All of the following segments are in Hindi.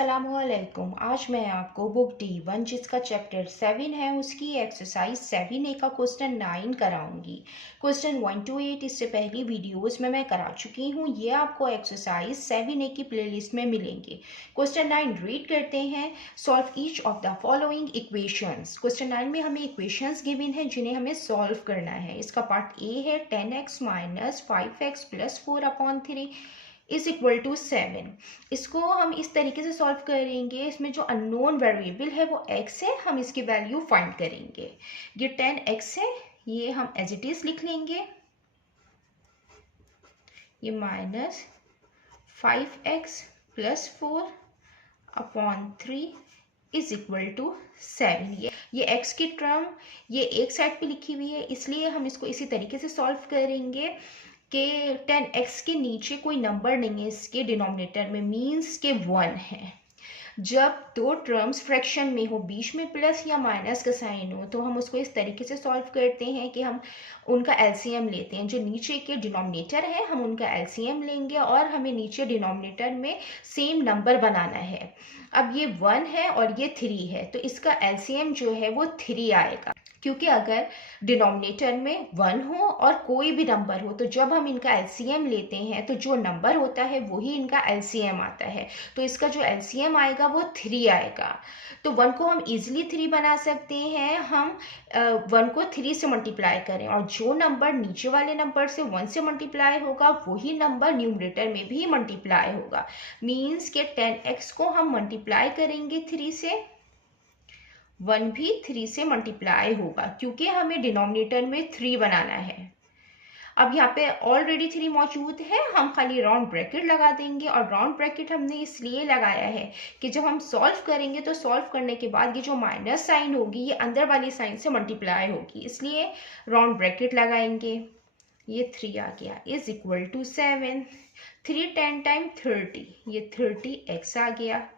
अस्सलामुअलैकुम। आज मैं आपको बुक D1 जिसका चैप्टर 7 है उसकी एक्सरसाइज 7A का क्वेश्चन 9 कराऊंगी। क्वेश्चन 1 to 8 इससे पहली वीडियोस में मैं करा चुकी हूँ। ये आपको एक्सरसाइज 7A की प्लेलिस्ट में मिलेंगे। क्वेश्चन 9 रीड करते हैं। Solve each of the following equations. Question 9 में हमें इक्वेशंस गिवन है जिन्हें हमें सॉल्व करना है। इसका पार्ट ए है 10x minus 5x plus 4/3 is equal to 7। इसको हम इस तरीके से सॉल्व करेंगे। इसमें जो अननोन वेरिएबल है वो x है, हम इसकी वैल्यू फाइंड करेंगे। ये 10x है, ये हम एज इट इज लिख लेंगे। ये minus 5x plus 4/3 is equal to 7। ये x की टर्म ये एक साइड पे लिखी हुई है, इसलिए हम इसको इसी तरीके से सॉल्व करेंगे कि 10x के नीचे कोई नंबर नहीं है इसके डिनोमिनेटर में, मीन्स के 1 है। जब दो टर्म्स फ्रैक्शन में हो, बीच में प्लस या माइनस का साइन हो, तो हम उसको इस तरीके से सॉल्व करते हैं कि हम उनका एलसीएम लेते हैं। जो नीचे के डिनोमिनेटर है हम उनका एलसीएम लेंगे और हमें नीचे डिनोमिनेटर में सेम नंबर बनाना है। अब ये 1 है और ये 3 है, तो इसका एलसीएम जो है वो 3 आएगा, क्योंकि अगर डिनोमिनेटर में 1 हो और कोई भी नंबर हो तो जब हम इनका एलसीएम लेते हैं तो जो नंबर होता है वही इनका एलसीएम आता है। तो इसका जो एलसीएम आएगा वो 3 आएगा। तो 1 को हम इजीली 3 बना सकते हैं। हम 1 को 3 से मल्टीप्लाई करें और जो नंबर नीचे वाले नंबर से 1 से मल्टीप्लाई होगा वही नंबर न्यूमरेटर में भी मल्टीप्लाई होगा। मीन्स के 10x को हम मल्टीप्लाई करेंगे 3 से, 1 भी 3 से मल्टीप्लाई होगा, क्योंकि हमें डिनोमिनेटर में 3 बनाना है। अब यहाँ पे ऑलरेडी 3 मौजूद है, हम खाली राउंड ब्रैकेट लगा देंगे। और राउंड ब्रैकेट हमने इसलिए लगाया है कि जब हम सॉल्व करेंगे तो सॉल्व करने के बाद ये जो माइनस साइन होगी ये अंदर वाली साइन से मल्टीप्लाई होगी, इसलिए राउंड ब्रैकेट लगाएंगे। ये 3 आ गया इज इक्वल टू 7। 3 10 टाइम 30, ये 30x आ गया।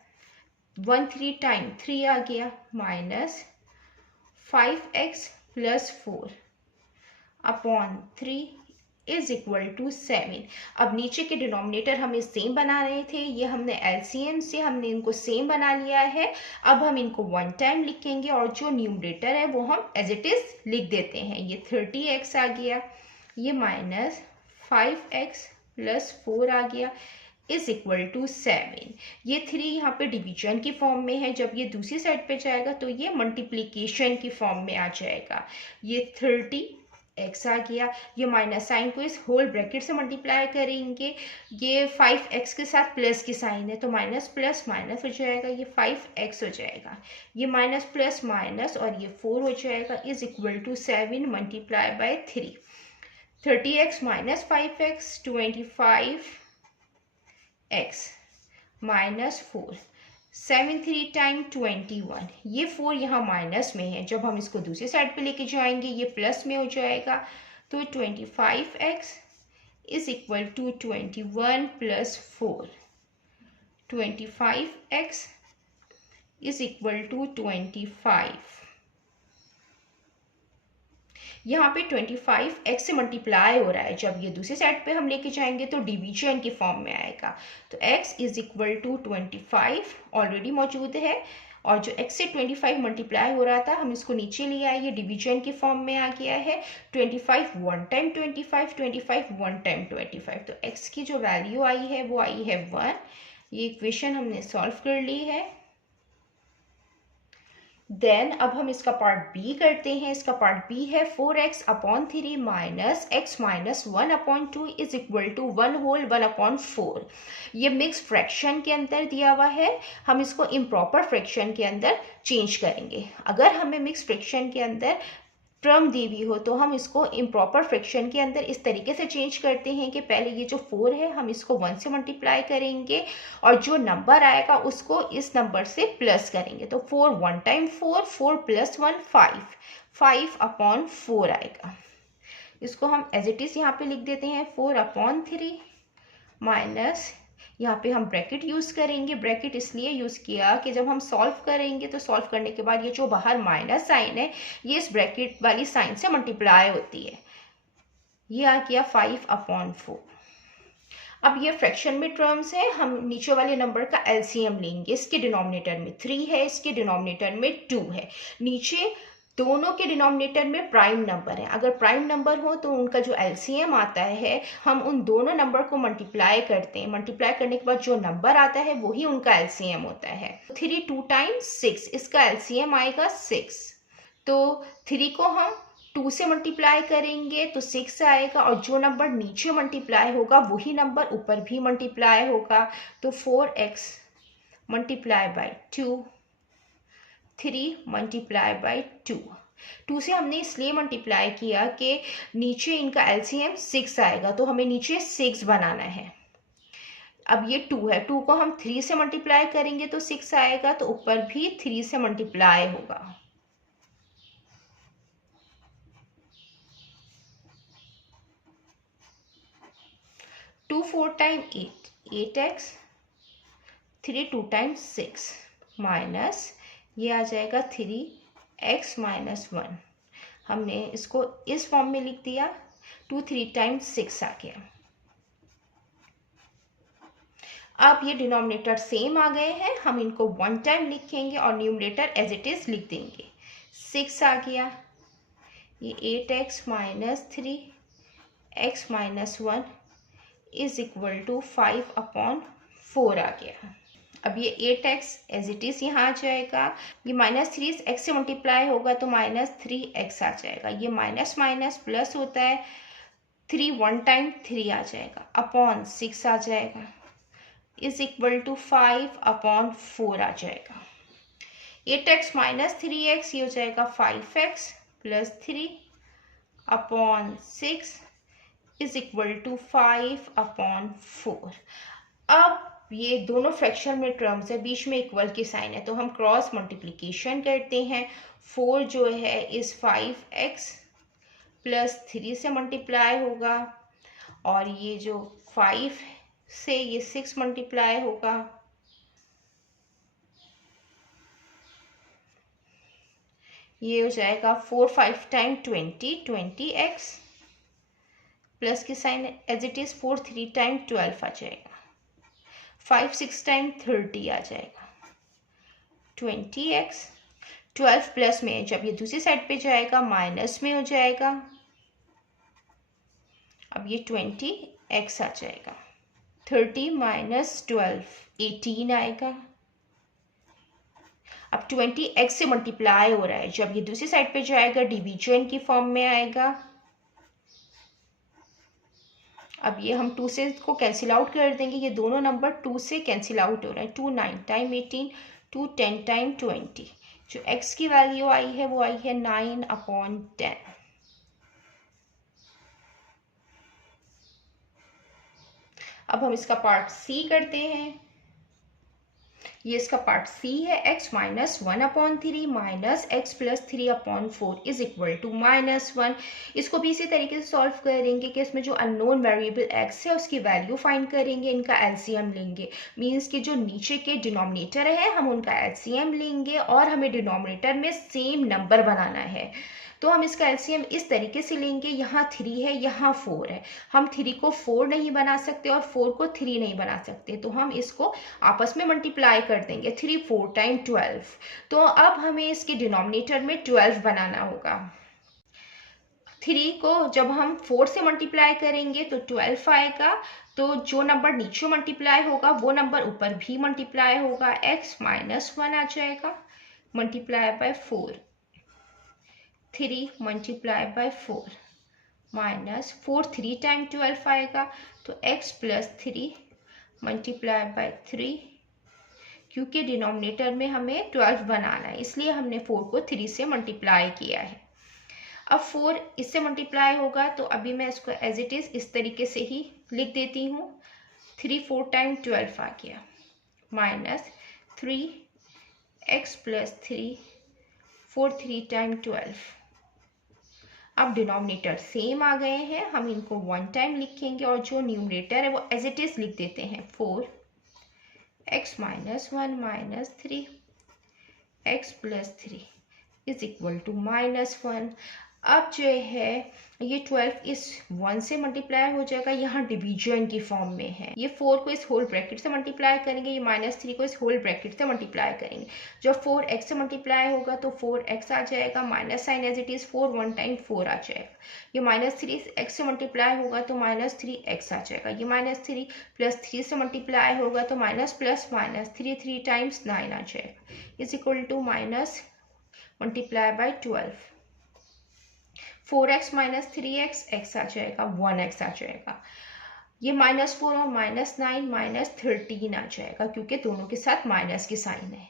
1 3 टाइम 3 आ गया, minus 5x plus 4/3 is equal to 7। अब नीचे के डिनोमिनेटर हमें सेम बना रहे थे, ये हमने एलसीएम से हमने इनको सेम बना लिया है। अब हम इनको 1 टाइम लिखेंगे और जो न्यूमरेटर है वो हम एज इट इज लिख देते हैं। ये 30x आ गया, ये माइनस 5x प्लस 4 आ गया इज इक्वल टू 7। ये 3 यहाँ पे डिवीजन की फॉर्म में है, जब ये दूसरी साइड पे जाएगा तो ये मल्टीप्लिकेशन की फॉर्म में आ जाएगा। ये 30x आ गया, ये माइनस साइन को इस होल ब्रैकेट से मल्टीप्लाई करेंगे। ये 5x के साथ प्लस की साइन है तो माइनस प्लस माइनस हो जाएगा, ये 5x हो जाएगा। ये माइनस प्लस माइनस और ये 4 हो जाएगा is equal to 7 multiply by 3। 30x minus 5x 25x minus 4, 7 3 time 21। ये 4 यहाँ माइनस में है, जब हम इसको दूसरी साइड पे लेके जाएंगे ये प्लस में हो जाएगा। तो 25x is equal to 21 plus 4। 25x is equal to 25। यहाँ पे 25x से मल्टीप्लाई हो रहा है, जब ये दूसरी साइड पे हम लेके जाएंगे तो डिवीजन की फॉर्म में आएगा। तो x is equal to 25 already मौजूद है, और जो x से 25 मल्टीप्लाई हो रहा था हम इसको नीचे ले आए, ये डिवीजन की फॉर्म में आ गया है। 25 1 टाइम 25, 25 1 टाइम 25। तो x की जो वैल्यू आई है वो आई है 1। ये इक्वेशन हमने सॉल्व कर ली है। देन अब हम इसका पार्ट बी करते हैं। इसका पार्ट बी है 4x/3 minus x minus 1/2 is equal to 1 whole 1/4। ये मिक्स फ्रैक्शन के अंदर दिया हुआ है, हम इसको इम्प्रॉपर फ्रैक्शन के अंदर चेंज करेंगे। अगर हमें मिक्स फ्रैक्शन के अंदर टर्म दी हुई हो तो हम इसको इम्प्रॉपर फ्रैक्शन के अंदर इस तरीके से चेंज करते हैं कि पहले ये जो 4 है हम इसको 1 से मल्टीप्लाई करेंगे और जो नंबर आएगा उसको इस नंबर से प्लस करेंगे। तो 4 1 टाइम 4, 4 प्लस 1 5, 5/4 आएगा। इसको हम एज इट इज यहाँ पे लिख देते हैं 4/3 माइनस, यहाँ पे हम ब्रैकेट यूज़ करेंगे। ब्रैकेट इसलिए यूज़ किया कि जब हम सॉल्व करेंगे तो सॉल्व करने के बाद ये जो बाहर माइनस साइन है ये इस ब्रैकेट वाली साइन से मल्टीप्लाई होती है। ये आ गया 5/4। अब ये फ्रैक्शन में टर्म्स है, हम नीचे वाले नंबर का एलसीएम लेंगे। इसके डिनोमिनेटर में 3 है, इसके डिनोमिनेटर में 2 है। नीचे दोनों के डिनोमिनेटर में प्राइम नंबर है। अगर प्राइम नंबर हो तो उनका जो एलसीएम आता है, हम उन दोनों नंबर को मल्टीप्लाई करते हैं। मल्टीप्लाई करने के बाद जो नंबर आता है वही उनका एलसीएम होता है। 3 2 टाइम्स 6, इसका एलसीएम आएगा 6। तो 3 को हम 2 से मल्टीप्लाई करेंगे तो 6 आएगा, और जो नंबर नीचे मल्टीप्लाई होगा वही नंबर ऊपर भी मल्टीप्लाई होगा। तो 4x multiply by 2, 3 multiply by 2। 2 से हमने इसलिए मल्टीप्लाई किया कि नीचे इनका एलसीएम 6 आएगा, तो हमें नीचे 6 बनाना है। अब ये 2 है, 2 को हम 3 से मल्टीप्लाई करेंगे तो 6 आएगा, तो ऊपर भी 3 से मल्टीप्लाई होगा। 2 4 टाइम 8, 8x, 3 2 टाइम 6 माइनस ये आ जाएगा 3x माइनस 1। हमने इसको इस फॉर्म में लिख दिया। 2 3 टाइम्स 6 आ गया। अब ये डिनोमिनेटर सेम आ गए हैं, हम इनको 1 टाइम लिखेंगे और न्यूमरेटर एज इट इज लिख देंगे। 6 आ गया, ये 8x minus 3x minus 1 is equal to 5/4 आ गया। अब ये 8x एज इट इज यहाँ आ जाएगा। ये -3 x से मल्टीप्लाई होगा तो -3x आ जाएगा। ये माइनस माइनस प्लस होता है, 3 1 टाइम 3 आ जाएगा, अपॉन 6 आ जाएगा, इज इक्वल टू 5/4 आ जाएगा। 8x माइनस 3x ये हो जाएगा 5x plus 3 upon 6 is equal to 5/4। अब ये दोनों फ्रैक्शन में टर्म्स है, बीच में इक्वल की साइन है, तो हम क्रॉस मल्टीप्लिकेशन करते हैं। 4 जो है इस 5x प्लस 3 से मल्टीप्लाई होगा, और ये जो 5 से ये 6 मल्टीप्लाई होगा। ये हो जाएगा 4 5 टाइम 20x प्लस की sign as it is 4 3 time 12 आ जाएगा। 5 6 टाइम 30 आ जाएगा। 20x 12 प्लस में जब ये दूसरी साइड पे जाएगा माइनस में हो जाएगा। अब ये 20x आ जाएगा। 30 माइनस 12 18 आएगा। अब 20x से मल्टीप्लाई हो रहा है, जब ये दूसरी साइड पे जाएगा डिवीजन की फॉर्म में आएगा। अब ये हम 2 से को कैंसिल आउट कर देंगे, ये दोनों नंबर 2 से कैंसिल आउट हो रहे हैं। 2 9 टाइम 18, 2 10 टाइम 20। जो x की वैल्यू आई है वो आई है 9/10। अब हम इसका पार्ट सी करते हैं। ये इसका पार्ट सी है, x minus 1/3 minus x plus 3/4 is equal to -1। इसको भी इसी तरीके से सॉल्व करेंगे कि इसमें जो अननोन वेरिएबल x है उसकी वैल्यू फाइंड करेंगे, इनका एलसीएम लेंगे। मीन्स कि जो नीचे के डिनोमिनेटर है हम उनका एलसीएम लेंगे, और हमें डिनोमिनेटर में सेम नंबर बनाना है। तो हम इसका एलसीएम इस तरीके से लेंगे, यहाँ 3 है, यहाँ 4 है। हम 3 को 4 नहीं बना सकते और 4 को 3 नहीं बना सकते, तो हम इसको आपस में मल्टीप्लाई कर देंगे। 3 4 टाइम 12। तो अब हमें इसके डिनोमिनेटर में 12 बनाना होगा। 3 को जब हम 4 से मल्टीप्लाई करेंगे तो 12 आएगा, तो जो नंबर नीचे मल्टीप्लाई होगा वो नंबर ऊपर भी मल्टीप्लाई होगा। x माइनस 1 आ जाएगा, multiply by 4। 3 multiply by 4 minus 4 3 time 12 आएगा, तो x प्लस 3 मल्टीप्लाई बाय 3। क्योंकि डिनोमिनेटर में हमें 12 बनाना है इसलिए हमने 4 को 3 से मल्टीप्लाई किया है। अब 4 इससे मल्टीप्लाई होगा, तो अभी मैं इसको एज इट इज इस तरीके से ही लिख देती हूँ। 3 4 टाइम 12 आ गया, माइनस 3x प्लस 3 4 3 टाइम 12। अब डिनोमिनेटर सेम आ गए हैं, हम इनको 1 टाइम लिखेंगे, और जो न्यूमरेटर है वो एज इट इज लिख देते हैं। 4x minus 1 minus 3x plus 3 is equal to -1। अब जो है ये 12 इस 1 से मल्टीप्लाई हो जाएगा, यहाँ डिवीजन की फॉर्म में है। ये 4 को इस होल ब्रैकेट से मल्टीप्लाई करेंगे, ये -3 को इस होल ब्रैकेट से मल्टीप्लाई करेंगे। जब 4x से मल्टीप्लाई होगा तो 4x आ जाएगा, minus sign as it is 4 1 time 4 आ जाएगा। ये -3x से मल्टीप्लाई होगा तो -3x आ जाएगा। ये -3 + 3 से मल्टीप्लाई होगा तो माइनस प्लस माइनस 3 3 टाइम्स 9 आ जाएगा, is equal to minus multiply by 12। 4x - 3x x आ जाएगा, 1x आ जाएगा। ये -4 और -9 -13 आ जाएगा, क्योंकि दोनों के साथ माइनस की साइन है।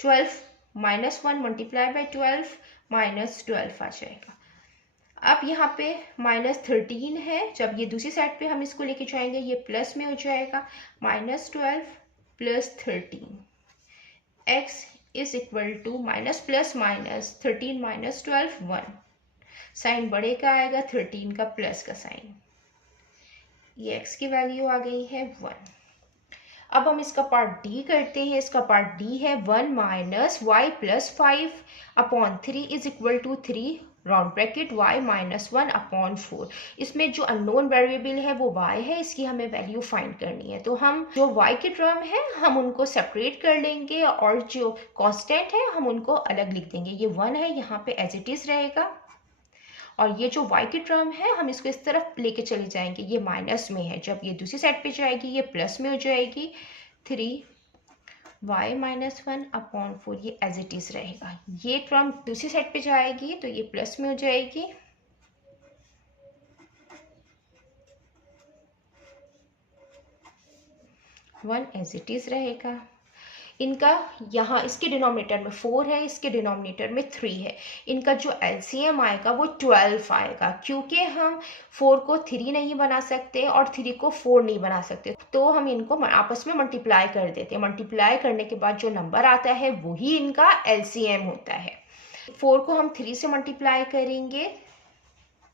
12 -1 मल्टीप्लाई बाय 12 -12 आ जाएगा। अब यहाँ पे -13 है, जब ये दूसरी साइड पे हम इसको लेके जाएंगे ये प्लस में हो जाएगा, -12 + 13 x is equal to minus plus minus 13 - 12 1। Sign बड़े का आएगा, 13 का प्लस का साइन। ये x की वैल्यू आ गई है 1। अब हम इसका पार्ट डी करते हैं। इसका पार्ट डी है 1 - y + 5/3 is equal to 3 round bracket y -1/4। इसमें जो अननोन वेरिएबल है वो y है, इसकी हमें वैल्यू फाइंड करनी है। तो हम जो y के टर्म है हम उनको सेपरेट कर लेंगे और जो कांस्टेंट है हम उनको अलग लिख देंगे। ये 1 है, यहाँ पे एज इट इज रहेगा, और ये जो y की टर्म है हम इसको इस तरफ लेके चले जाएंगे, ये माइनस में है। जब ये दूसरी साइड पे जाएगी ये प्लस में हो जाएगी, 3y - 1/4 ये एज इट इज रहेगा। ये टर्म दूसरी साइड पे जाएगी तो ये प्लस में हो जाएगी, वन एज इट इज रहेगा। इनका यहाँ इसके डिनोमिनेटर में 4 है, इसके डिनोमिनेटर में 3 है। इनका जो एलसीएम आएगा वो 12 आएगा, क्योंकि हम 4 को 3 नहीं बना सकते और 3 को 4 नहीं बना सकते, तो हम इनको आपस में मल्टीप्लाई कर देते हैं। मल्टीप्लाई करने के बाद जो नंबर आता है वही इनका एलसीएम होता है। 4 को हम 3 से मल्टीप्लाई करेंगे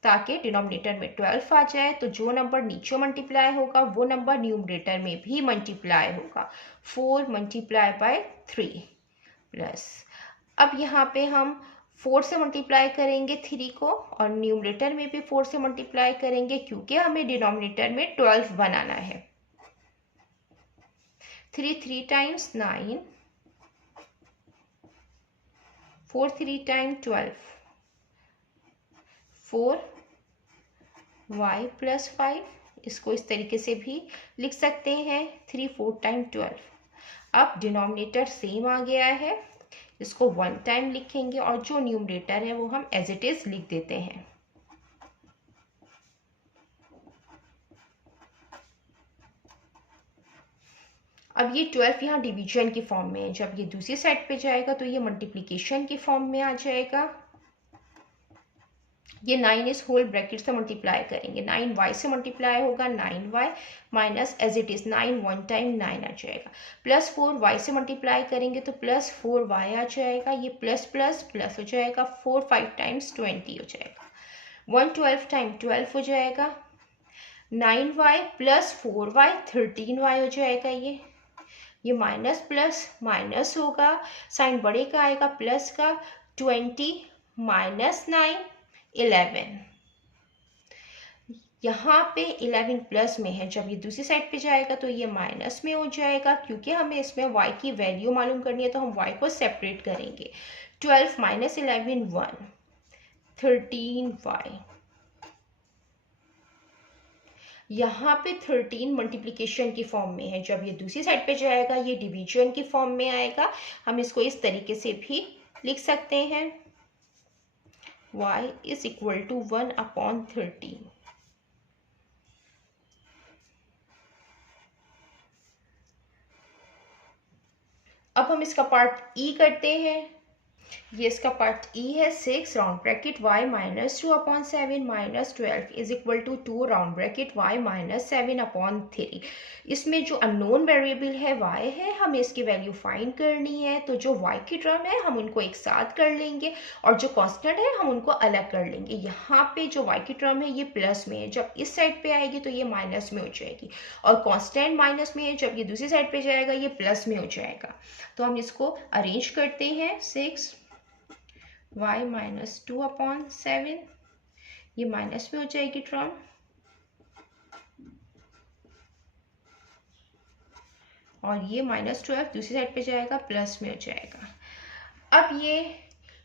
ताकि डिनोमिनेटर में 12 आ जाए, तो जो नंबर नीचे मल्टीप्लाई होगा वो नंबर न्यूमरेटर में भी मल्टीप्लाई होगा। 4 मल्टीप्लाई बाय 3 प्लस, अब यहाँ पे हम 4 से मल्टीप्लाई करेंगे 3 को और न्यूमरेटर में भी 4 से मल्टीप्लाई करेंगे, क्योंकि हमें डिनोमिनेटर में 12 बनाना है। 3 3 टाइम्स 9, 4 3 टाइम 12, 4y + 5, इसको इस तरीके से भी लिख सकते हैं, 3 4 टाइम 12। अब डिनोमिनेटर सेम आ गया है, इसको 1 टाइम लिखेंगे और जो न्यूमरेटर है वो हम एज इट इज लिख देते हैं। अब ये 12 यहाँ डिवीजन की फॉर्म में है, जब ये दूसरी साइड पे जाएगा तो ये मल्टीप्लिकेशन की फॉर्म में आ जाएगा। ये 9 इस होल ब्रैकेट से मल्टीप्लाई करेंगे, 9y से मल्टीप्लाई होगा, 9y minus as it is 9 1 time 9 आ जाएगा, प्लस 4y से मल्टीप्लाई करेंगे तो प्लस 4y आ जाएगा, ये प्लस प्लस प्लस हो जाएगा, 4 5 टाइम्स 20 हो जाएगा, 1 12 टाइम 12 हो जाएगा, 9y + 4y 13y हो जाएगा। ये माइनस प्लस माइनस होगा, साइन बड़े का आएगा प्लस का, 20 - 9 11। यहाँ पे 11 प्लस में है, जब ये दूसरी साइड पे जाएगा तो ये माइनस में हो जाएगा, क्योंकि हमें इसमें y की वैल्यू मालूम करनी है तो हम y को सेपरेट करेंगे। 12 - 11 1, 13y। यहाँ पे 13 मल्टीप्लिकेशन की फॉर्म में है, जब ये दूसरी साइड पे जाएगा ये डिवीजन की फॉर्म में आएगा। हम इसको इस तरीके से भी लिख सकते हैं, y इज इक्वल टू 1/13। अब हम इसका पार्ट ई करते हैं। ये इसका पार्ट ई है, 6 round bracket y - 2/7 - 12 is equal to 2 round bracket y - 7/3। इसमें जो अननोन वेरिएबल है y है, हमें इसकी वैल्यू फाइंड करनी है, तो जो y की टर्म है हम उनको एक साथ कर लेंगे और जो कांस्टेंट है हम उनको अलग कर लेंगे। यहाँ पे जो y की टर्म है ये प्लस में है, जब इस साइड पे आएगी तो ये माइनस में हो जाएगी, और कांस्टेंट माइनस में है, जब ये दूसरी साइड पे जाएगा ये प्लस में हो जाएगा। तो हम इसको अरेंज करते हैं, 6y - 2/7 ये माइनस में हो जाएगी टर्म, और ये -12 दूसरी साइड पे जाएगा, प्लस में हो जाएगा। अब ये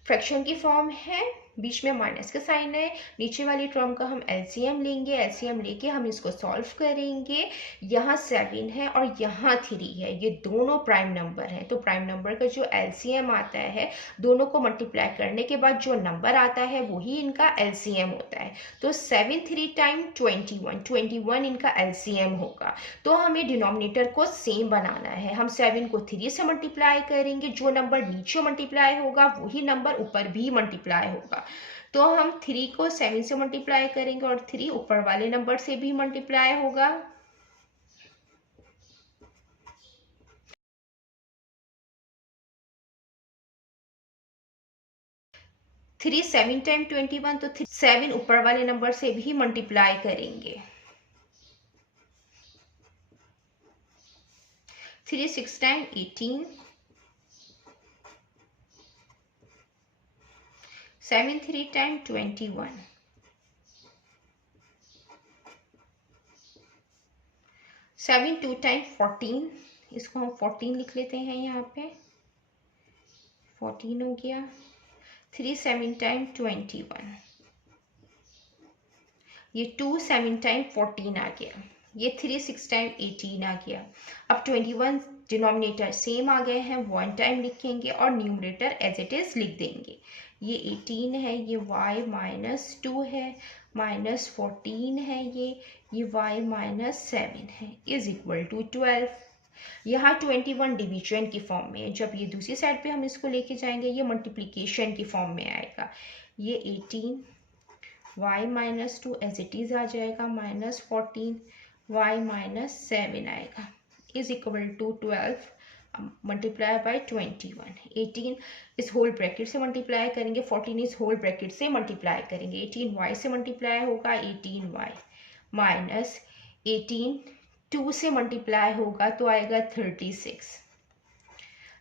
फ्रैक्शन की फॉर्म है, बीच में माइनस का साइन है, नीचे वाली टर्म का हम एलसीएम लेंगे, एलसीएम लेके हम इसको सॉल्व करेंगे। यहाँ 7 है और यहाँ 3 है, ये दोनों प्राइम नंबर है, तो प्राइम नंबर का जो एलसीएम आता है, दोनों को मल्टीप्लाई करने के बाद जो नंबर आता है वही इनका एलसीएम होता है। तो 7 3 टाइम 21 इनका एलसीएम होगा। तो हमें डिनोमिनेटर को सेम बनाना है, हम 7 को 3 से मल्टीप्लाई करेंगे, जो नंबर नीचे मल्टीप्लाई होगा वही नंबर ऊपर भी मल्टीप्लाई होगा। तो हम 3 को 7 से मल्टीप्लाई करेंगे और 3 ऊपर वाले नंबर से भी मल्टीप्लाई होगा। थ्री 7 टाइम 21, तो 7 ऊपर वाले नंबर से भी मल्टीप्लाई करेंगे। 3 6 टाइम 18, 7 3 टाइम 21, 7 2 टाइम 14, इसको हम 14 लिख लेते हैं, यहाँ पे 14 हो गया। 3 7 टाइम 21, ये 2 7 टाइम 14 आ गया, ये 3 6 टाइम 18 आ गया। अब 21 डिनोमिनेटर सेम आ गए हैं, 1 टाइम लिखेंगे और न्यूमरेटर एज इट इज लिख देंगे। ये 18 है, ये y -2 है, -14 है, ये y -7 है, इज इक्वल टू 12। यहाँ 21 डिवीजन की फॉर्म में है, जब ये दूसरी साइड पे हम इसको लेके जाएंगे ये मल्टीप्लिकेशन की फॉर्म में आएगा। ये 18 y -2 एज इट इज आ जाएगा, -14 y -7 आएगा, is equal to 12 multiply by 21। 18 इस होल ब्रैकेट से मल्टीप्लाई करेंगे, 14 इस होल ब्रैकेट से मल्टीप्लाई करेंगे, 18 y से मल्टीप्लाई होगा, 18y माइनस 18 2 से मल्टीप्लाई होगा तो आएगा 36,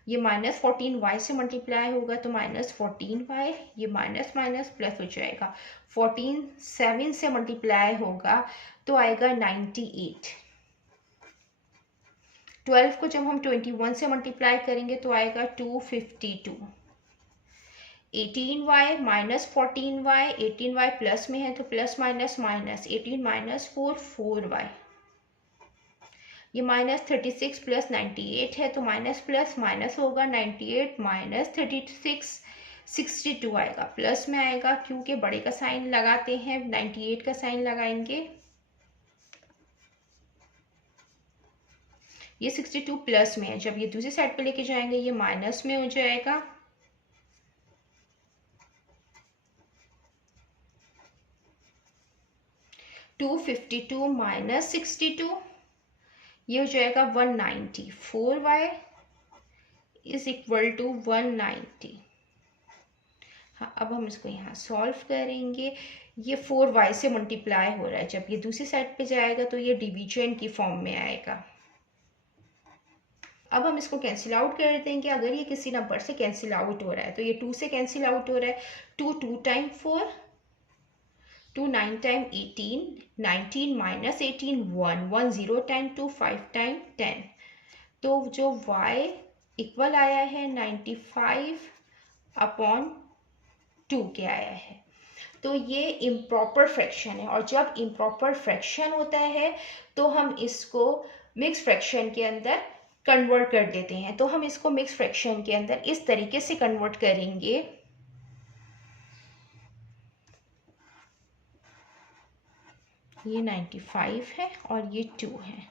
ये -14y से मल्टीप्लाई होगा तो -14y, ये माइनस माइनस प्लस हो जाएगा। 14 7 से मल्टीप्लाई होगा तो आएगा 98। 12 को जब हम 21 से मल्टीप्लाई करेंगे तो आएगा 252। 18y -14y, 18y प्लस में है तो प्लस माइनस माइनस, 18 - 4 4y, ये -36 प्लस 98 है तो माइनस प्लस माइनस होगा, 98 - 36 62 आएगा, प्लस में आएगा क्योंकि बड़े का साइन लगाते हैं, 98 का साइन लगाएंगे। ये 62 प्लस में है, जब ये दूसरी साइड पे लेके जाएंगे ये माइनस में हो जाएगा। -252 62, ये हो जाएगा 190, 4y इज इक्वल टू 190। हाँ, अब हम इसको यहाँ सॉल्व करेंगे, ये 4y से मल्टीप्लाई हो रहा है, जब ये दूसरी साइड पे जाएगा तो ये डिवीजन की फॉर्म में आएगा। अब हम इसको कैंसिल आउट कर देंगे, अगर ये किसी नंबर से कैंसिल आउट हो रहा है तो ये 2 से कैंसिल आउट हो रहा है, 2 2 टाइम 4, 2 9 टाइम 18, 19 - 18 1, 1 0 टाइम 2, 5 टाइम 10, तो जो y इक्वल आया है 95/2 के आया है। तो ये इम्प्रॉपर फ्रैक्शन है, और जब इम्प्रॉपर फ्रैक्शन होता है तो हम इसको मिक्स फ्रैक्शन के अंदर कन्वर्ट कर देते हैं। तो हम इसको मिक्स फ्रैक्शन के अंदर इस तरीके से कन्वर्ट करेंगे, ये 95 है और ये 2 है,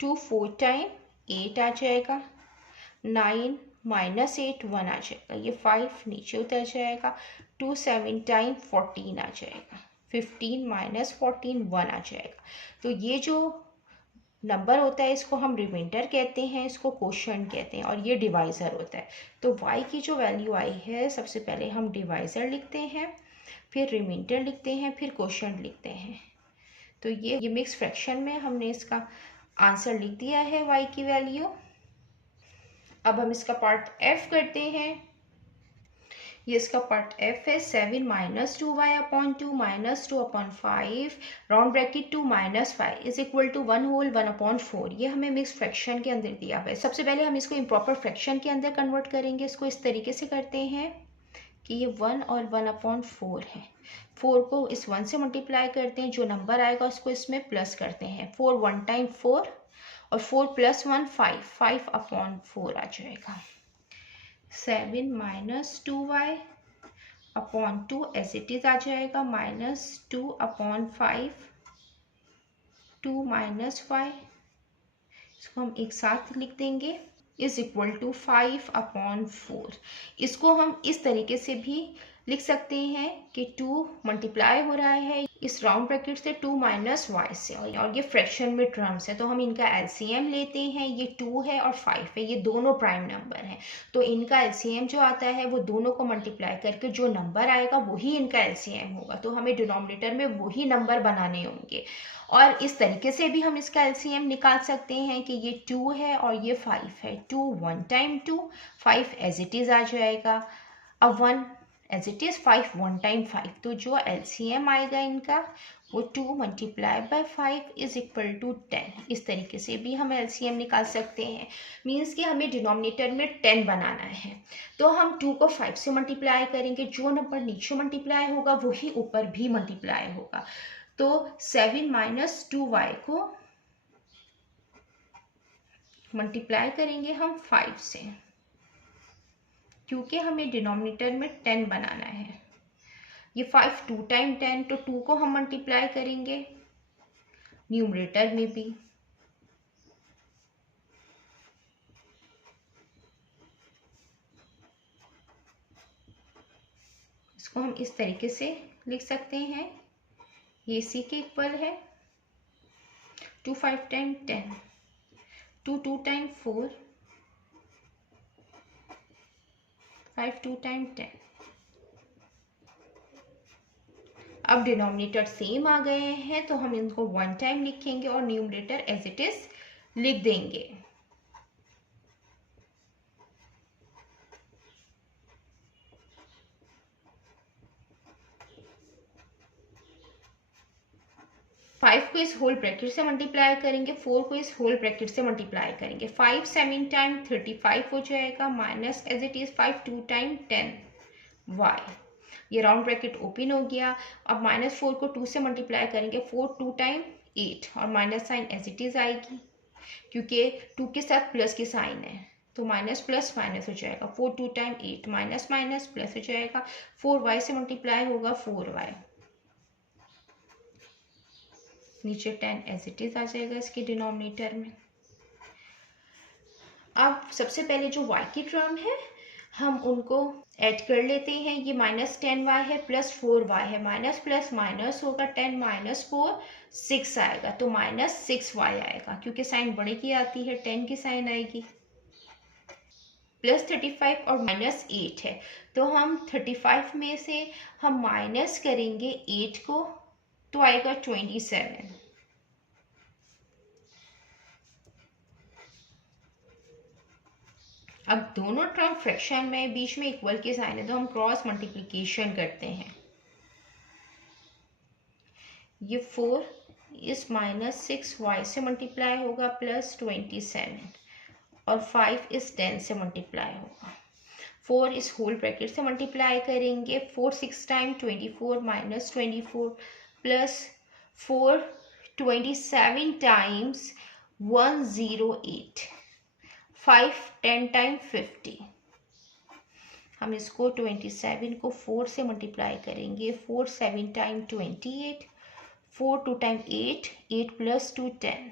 2 4 टाइम 8 आ जाएगा, 9 -8 1 आ जाएगा, ये 5 नीचे उतर जाएगा, 2 7 टाइम 14 आ जाएगा, 15 - 14 1 आ जाएगा। तो ये जो नंबर होता है इसको हम रिमाइंडर कहते हैं, इसको क्वोशिएंट कहते हैं, और ये डिवाइज़र होता है। तो y की जो वैल्यू आई है, सबसे पहले हम डिवाइज़र लिखते हैं, फिर रिमाइंडर लिखते हैं, फिर क्वोशिएंट लिखते हैं। तो ये मिक्स फ्रैक्शन में हमने इसका आंसर लिख दिया है y की वैल्यू। अब हम इसका पार्ट f करते हैं। ये इसका पार्ट एफ है। 7 minus 2y upon 2 minus 2 upon 5 round bracket 2 minus 5 is equal to 1 whole 1 upon 4। ये हमें मिक्स फ्रैक्शन के अंदर दिया हुआ है। सबसे पहले हम इसको इम्प्रॉपर फ्रैक्शन के अंदर कन्वर्ट करेंगे। इसको इस तरीके से करते हैं कि ये 1 और 1 अपॉन 4 है। 4 को इस 1 से मल्टीप्लाई करते हैं, जो नंबर आएगा उसको इसमें प्लस करते हैं। 4 1 टाइम 4 और 4 प्लस 1 5, 5 अपॉन 4 आ जाएगा। 7 minus 2y upon 2 as it is आ जाएगा, माइनस 2 अपॉन 5, 2 माइनस 5, इसको हम एक साथ लिख देंगे, इज इक्वल टू 5 अपॉन 4। इसको हम इस तरीके से भी लिख सकते हैं कि 2 मल्टीप्लाई हो रहा है इस राउंड ब्रैकेट से 2 माइनस वाई से, और ये फ्रैक्शन में टर्म्स है तो हम इनका एलसीएम लेते हैं। ये 2 है और 5 है, ये दोनों प्राइम नंबर हैं, तो इनका एलसीएम जो आता है वो दोनों को मल्टीप्लाई करके जो नंबर आएगा वही इनका एलसीएम होगा। तो हमें डिनोमिनेटर में वही नंबर बनाने होंगे, और इस तरीके से भी हम इसका एलसीएम निकाल सकते हैं कि ये 2 है और ये 5 है। 2 1 टाइम 2, 5 एज इट इज आ जाएगा। अब 1 एज इट इज, 5 1 टाइम 5, तो जो एलसीएम आएगा इनका वो 2 multiply by 5 is equal to 10। इस तरीके से भी हम एलसीएम निकाल सकते हैं। मीन्स कि हमें डिनोमिनेटर में 10 बनाना है, तो हम 2 को 5 से मल्टीप्लाई करेंगे, जो नंबर नीचे मल्टीप्लाई होगा वही ऊपर भी मल्टीप्लाई होगा। तो 7 माइनस 2y को मल्टीप्लाई करेंगे हम 5 से, क्योंकि हमें डिनोमिनेटर में 10 बनाना है। ये 5 2 टाइम 10, तो 2 को हम मल्टीप्लाई करेंगे न्यूमरेटर में भी। इसको हम इस तरीके से लिख सकते हैं, ये इसी के इक्वल है। 2 5 टाइम 10, 2 2 टाइम 4, 5 2 टाइम 10। अब डिनोमिनेटर सेम आ गए हैं तो हम इनको 1 टाइम लिखेंगे और न्यूमरेटर एज इट इज लिख देंगे। फाइव को इस होल ब्रैकेट से मल्टीप्लाई करेंगे, 4 को इस होल ब्रैकेट से मल्टीप्लाई करेंगे। 5 7 टाइम 35 हो जाएगा, minus as it is 5 2 time 10 y। ये राउंड ब्रैकेट ओपन हो गया। अब माइनस 4 को 2 से मल्टीप्लाई करेंगे, 4 2 टाइम 8, और minus sign as it is आएगी क्योंकि 2 के साथ प्लस की साइन है, तो माइनस प्लस माइनस हो जाएगा। 4 2 टाइम 8, माइनस माइनस प्लस हो जाएगा। 4y से मल्टीप्लाई होगा 4y, नीचे 10 एज इट इज आ जाएगा इसके डिनोमिनेटर में। अब सबसे पहले जो y की टर्म है हम उनको ऐड कर लेते हैं। ये माइनस 10y है प्लस 4y है, माइनस प्लस माइनस होगा, 10 माइनस 4 6 आएगा, तो माइनस 6y आएगा, क्योंकि साइन बड़े की आती है 10 की साइन आएगी। प्लस 35 और माइनस 8 है, तो हम 35 में से हम माइनस करेंगे 8 को, तो आएगा 27। अब दोनों टर्म फ्रैक्शन में बीच में इक्वल के साइन है, तो हम क्रॉस मल्टीप्लिकेशन करते हैं। ये 4 इस माइनस 6y से मल्टीप्लाई होगा प्लस 27, और 5 इस 10 से मल्टीप्लाई होगा। 4 इस होल ब्रैकेट से मल्टीप्लाई करेंगे, 4 6 time 24 minus 24 plus 4 27 times 108, 5 10 time 50। हम इसको 27 को 4 से मल्टीप्लाई करेंगे, 4 7 टाइम 28, 4 2 टाइम 8, 8 प्लस 2 10,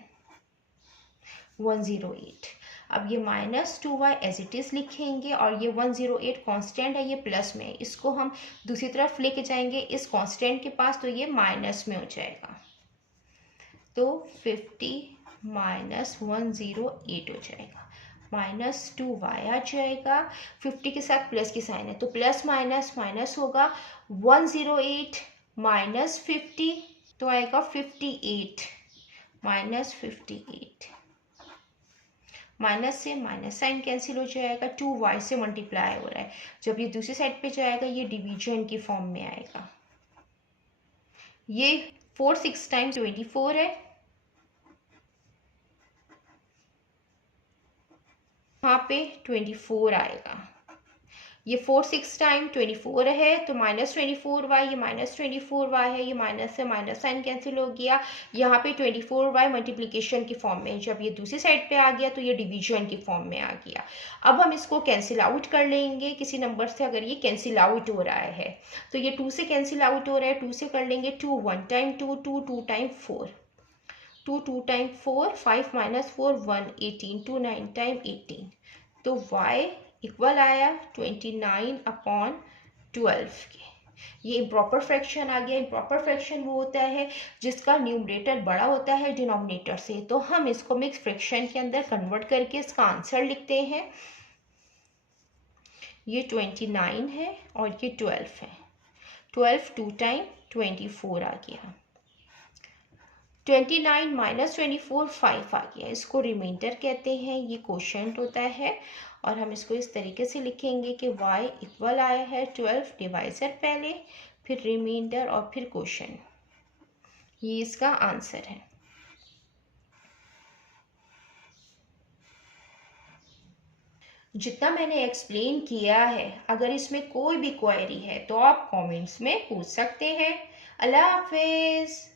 108। अब ये minus 2y as it is लिखेंगे, और ये 108 कांस्टेंट है, ये प्लस में है, इसको हम दूसरी तरफ लेके जाएंगे इस कांस्टेंट के पास, तो ये माइनस में हो जाएगा, तो 50 माइनस 108 हो जाएगा, माइनस 2y आ जाएगा। 50 के साथ प्लस की साइन है, तो प्लस माइनस माइनस होगा, 108 माइनस 50, तो आएगा 58, माइनस 58, माइनस से माइनस साइन कैंसिल हो जाएगा, 2y से मल्टीप्लाई हो रहा है, जब ये दूसरी साइड पे जाएगा ये डिवीजन की फॉर्म में आएगा। ये 4 6 टाइम्स 24 है, यहाँ पे 24 आएगा। ये 4 6 टाइम 24 है तो -24y, ये -24y है, ये माइनस से माइनस साइन कैंसिल हो गया, यहाँ पे 24y मल्टीप्लिकेशन की फॉर्म में, जब ये दूसरी साइड पे आ गया तो ये डिवीजन की फॉर्म में आ गया। अब हम इसको कैंसिल आउट कर लेंगे किसी नंबर से, अगर ये कैंसिल आउट हो रहा है तो ये 2 से कैंसिल आउट हो रहा है, 2 से कर लेंगे 2, 1 टाइम 2, 2 2 टाइम 4, 2 2 टाइम 4, 5 - 4 1, 18, 2 9 टाइम 18, तो y इक्वल आया 29/12 के। ये इम्प्रॉपर फ्रैक्शन आ गया। इम्प्रॉपर फ्रैक्शन वो होता है जिसका न्यूमरेटर बड़ा होता है डिनोमिनेटर से, तो हम इसको मिक्स फ्रैक्शन के अंदर कन्वर्ट करके इसका आंसर लिखते हैं। ये 29 है और ये 12 है, 12 2 टाइम 24 आ गया, 29 - 24 5 आ गया, इसको रिमाइंडर कहते हैं, ये क्वोशंट होता है। और हम इसको इस तरीके से लिखेंगे कि y इक्वल आया है 12, डिवाइजर पहले, फिर रिमाइंडर और फिर क्वोशंट, ये इसका आंसर है। जितना मैंने एक्सप्लेन किया है, अगर इसमें कोई भी क्वेरी है तो आप कमेंट्स में पूछ सकते हैं। अल्लाह हाफिज़।